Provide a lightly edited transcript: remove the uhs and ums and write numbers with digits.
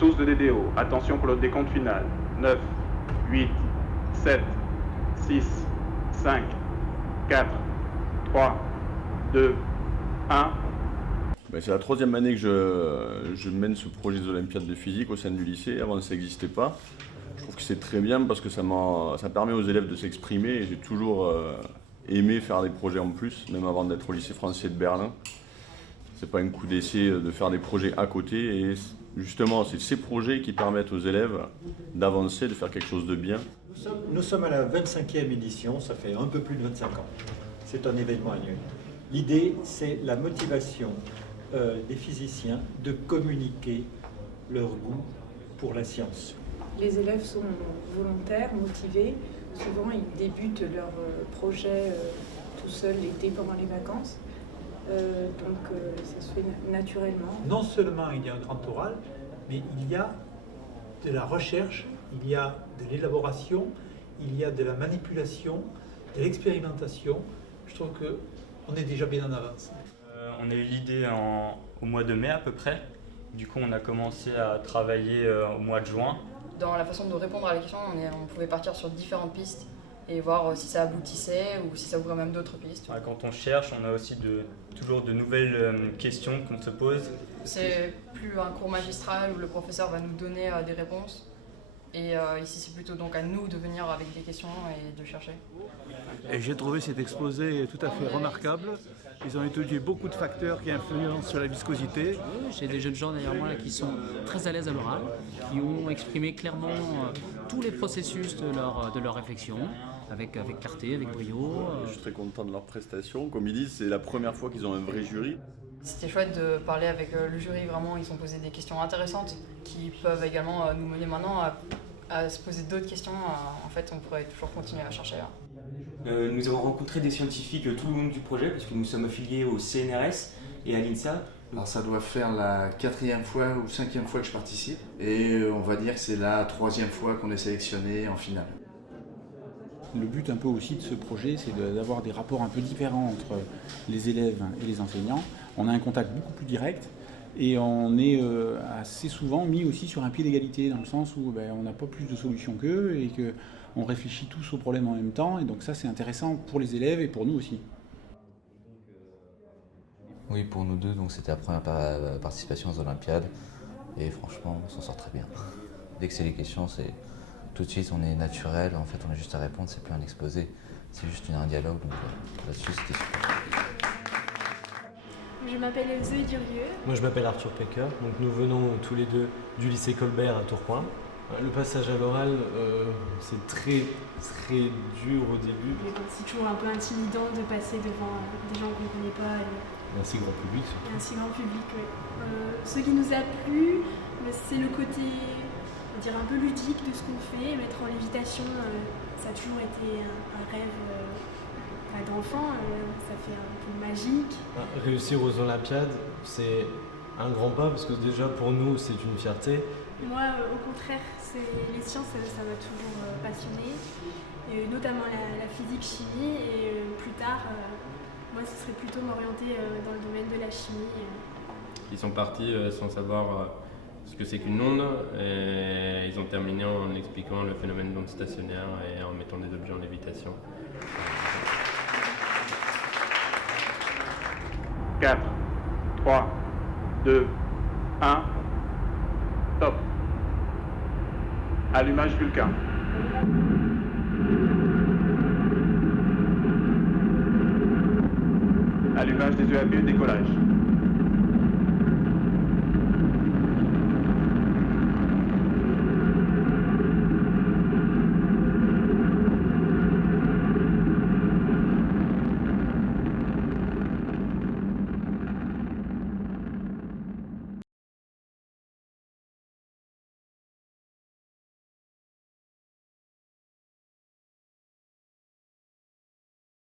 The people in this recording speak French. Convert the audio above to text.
Tous de DDO. Attention pour le décompte final. 9, 8, 7, 6, 5, 4, 3, 2, 1. C'est la troisième année que je mène ce projet des Olympiades de physique au sein du lycée. Avant, ça n'existait pas. Je trouve que c'est très bien parce que ça permet aux élèves de s'exprimer. Et j'ai toujours aimé faire des projets en plus, même avant d'être au lycée français de Berlin. C'est pas un coup d'essai de faire des projets à côté. Et justement, c'est ces projets qui permettent aux élèves d'avancer, de faire quelque chose de bien. Nous sommes à la 25e édition, ça fait un peu plus de 25 ans. C'est un événement annuel. L'idée, c'est la motivation des physiciens de communiquer leur goût pour la science. Les élèves sont volontaires, motivés. Souvent, ils débutent leur projet tout seuls l'été pendant les vacances. Donc, ça se fait naturellement. Non seulement il y a un grand oral, mais il y a de la recherche, il y a de l'élaboration, il y a de la manipulation, de l'expérimentation. Je trouve qu'on est déjà bien en avance. On a eu l'idée au mois de mai à peu près. Du coup, on a commencé à travailler au mois de juin. Dans la façon de répondre à la question, on pouvait partir sur différentes pistes et voir si ça aboutissait ou si ça ouvrait même d'autres pistes. Quand on cherche, on a aussi toujours de nouvelles questions qu'on se pose. C'est plus un cours magistral où le professeur va nous donner des réponses. Et ici, c'est plutôt donc à nous de venir avec des questions et de chercher. Et j'ai trouvé cet exposé tout à fait remarquable. Ils ont étudié beaucoup de facteurs qui influencent sur la viscosité. J'ai des jeunes gens derrière moi là, qui sont très à l'aise à l'oral, qui ont exprimé clairement tous les processus de leur réflexion, avec clarté, avec brio. Je suis très content de leur prestation. Comme ils disent, c'est la première fois qu'ils ont un vrai jury. C'était chouette de parler avec le jury, vraiment, ils ont posé des questions intéressantes qui peuvent également nous mener maintenant à se poser d'autres questions. En fait, on pourrait toujours continuer à chercher. Nous avons rencontré des scientifiques tout le long du projet parce que nous sommes affiliés au CNRS et à l'INSA. Alors ça doit faire la 4e fois ou 5e fois que je participe et on va dire que c'est la 3e fois qu'on est sélectionné en finale. Le but un peu aussi de ce projet, c'est d'avoir des rapports un peu différents entre les élèves et les enseignants. On a un contact beaucoup plus direct et on est assez souvent mis aussi sur un pied d'égalité, dans le sens où on n'a pas plus de solutions qu'eux et qu'on réfléchit tous aux problèmes en même temps. Et donc ça, c'est intéressant pour les élèves et pour nous aussi. Oui, pour nous deux, donc c'était la première participation aux Olympiades et franchement, on s'en sort très bien. Dès que c'est les questions, c'est tout de suite, on est naturel, en fait, on a juste à répondre, c'est plus un exposé, c'est juste un dialogue, donc là-dessus, c'était super. Je m'appelle Zoé Durieux. Moi, je m'appelle Arthur Pecker, donc nous venons tous les deux du lycée Colbert à Tourcoing. Le passage à l'oral, c'est très dur au début. C'est toujours un peu intimidant de passer devant des gens qu'on ne connaît pas. Et un si grand public. Et un si grand public, oui. Ce qui nous a plu, c'est le côté, on va dire, un peu ludique de ce qu'on fait. Mettre en lévitation, ça a toujours été un rêve d'enfant, ça fait un peu magique. Réussir aux Olympiades, c'est un grand pas parce que déjà pour nous, c'est une fierté. Moi, au contraire, les sciences, ça m'a toujours passionné, et notamment la physique-chimie, et plus tard, moi, ce serait plutôt m'orienter dans le domaine de la chimie. Ils sont partis sans savoir ce que c'est qu'une onde, et ils ont terminé en expliquant le phénomène d'onde stationnaire et en mettant des objets en lévitation. 4, 3, 2, 1, top. Allumage Vulcain. Allumage des UAV, décollage.